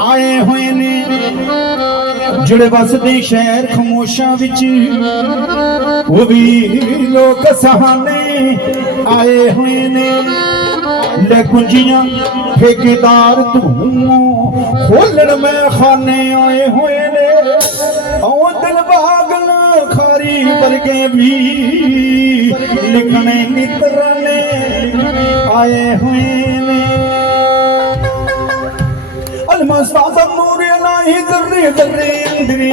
ਆਏ ਹੋਏ ਨੇ। ਜਿਹੜੇ ਵਸਦੇ ਸ਼ਹਿਰ ਖਮੋਸ਼ਾਂ ਵਿੱਚ, ਉਹ ਵੀ ਲੋਕ ਸਹਾਨੇ ਆਏ ਹੋਏ ਨੇ। ਲੈ ਕੁੰਜੀਆਂ ਠੇਕੇਦਾਰ ਤੂੰ ਖੋਲਣ ਮੈਂ ਖਾਨੇ ਆਏ ਹੋਏ ਨੇ। ਉਹ ਦਿਲ ਬਾਗਲ ਖਾਰੀ ਵਰਗੇ ਵੀ ਲਿਖਣੇ ਨਿਤਰਨੇ ਆਏ ਹੋਏ मस्ताचा नूरे नाही दर्रे दर्रे अंदरी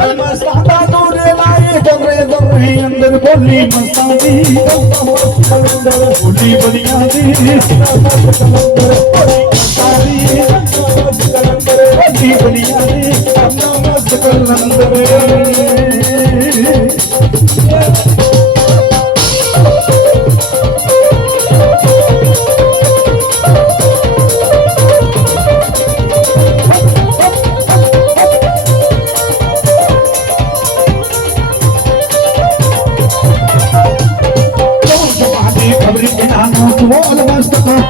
हल मस्ताचा नूरे नाही दर्रे दर्रे अंदर बोली मस्तानी बोली बनियादी बोली बनियादी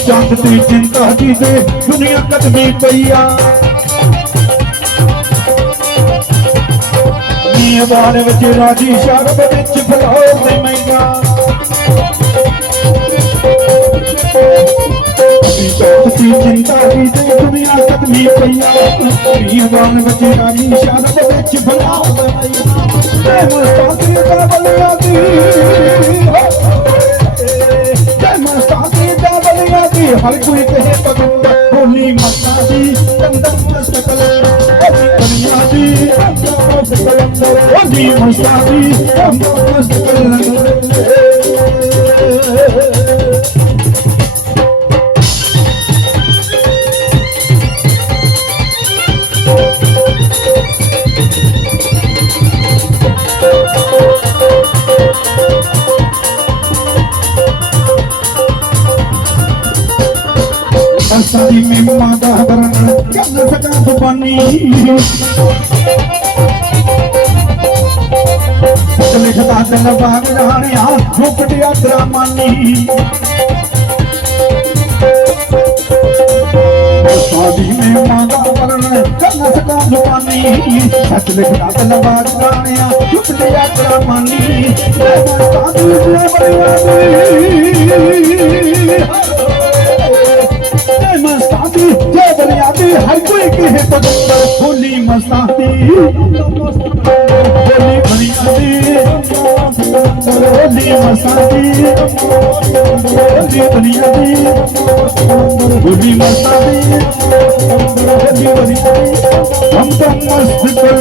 चाँद तेरी चिंता की दे दुनिया कदमी पैया। ਨੀਵਾਨ ਵਿੱਚ ਰਾਜੀ ਸ਼ਰਬ ਵਿੱਚ ਫਲਾਉ ਤੇ ਮਹਿੰਗਾ ਵੀ ਚਿੰਤਾ ਦੀ ਤੇ ਦੁਨੀਆ ਕਦਮੀ ਪਈ ਆ ਵਿੱਚ ਰਾਜੀ ਸ਼ਰਬ ਵਿੱਚ ਫਲਾਉ ਤੇ ਮਹਿੰਗਾ ਤੇ ਮਸਤਾਂ ਦਾ ਬਲਿਆ ਦੀ ਜੈ ਮਸਤਾਂ ਦਾ ਬਲਿਆ ਦੀ ਹਰ ਕੋਈ ਕਹੇ ਪਗੰਬਰ Mustafi di Asal ini berenang. Karena sekarang kebani ਮਹਿਮਾ ਦਾ ਵਰਣਨ ਕਰ ਸਕਾਂ ਜ਼ੁਬਾਨੀ ਸਤ ਲਿਖਦਾ ਦਿਲ ਬਾਗ ਰਾਣਿਆ ਰੁਕੜਿਆ ਦਰਾਮਾਨੀ ਅਸਾਂ ਦੀ ਮਹਿਮਾ ਦਾ ਵਰਣਨ ਕਰ ਸਕਾਂ ਜ਼ੁਬਾਨੀ ਸਤ ਲਿਖਦਾ ਦਿਲ ਬਾਗ ਰਾਣਿਆ ਰੁਕੜਿਆ ਦਰਾਮਾਨੀ ਮੈਂ ਮਸਤਾਂ ਦੀ ਬੜਿਆ ਜੈ ਮਸਤਾਦੀ ਜੈ ਬਲਿਆਦੀ ਹਰ ਕੋਈ ਕਹੇ ਪਗੰਬਰ ਬੋਲੀ ਮਸਤਾਦੀ बोली मसा बोली दुनिया बोली मसा बोली दुनिया हम तो मस्त कर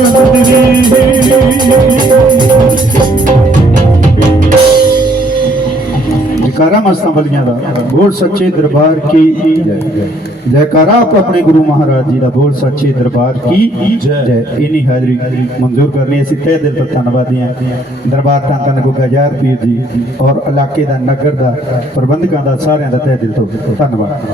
कारा मस्ता बलियाँ बोल सच्चे दरबार की ਜੈਕਾਰਾ ਆਪ ਆਪਣੇ ਗੁਰੂ ਮਹਾਰਾਜ ਜੀ ਦਾ ਬੋਲ ਸੱਚੇ ਦਰਬਾਰ ਕੀ? ਜੈ। ਇਨੀ ਹਾਜ਼ਰੀ ਮਨਜ਼ੂਰ ਕਰਨੀ ਅਸੀਂ ਤਹਿ ਦਿਲ ਤੋਂ ਧੰਨਵਾਦੀ ਹਾਂ ਦਰਬਾਰ ਤਾਂ ਤਨ ਗੁੱਗਾ ਜਾਰ ਪੀਰ ਜੀ ਔਰ ਇਲਾਕੇ ਦਾ ਨਗਰ ਦਾ ਪ੍ਰਬੰਧਕਾਂ ਦਾ ਸਾਰਿਆਂ ਦਾ ਤਹਿ ਦਿਲ ਤੋਂ ਧੰਨਵਾਦ।